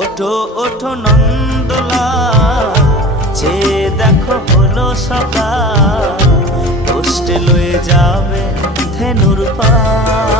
ওঠো ওঠো নন্দলাল, চেয়ে দেখো হলো সকাল, কষ্টে লয়ে যাবে ধেনুর পাল।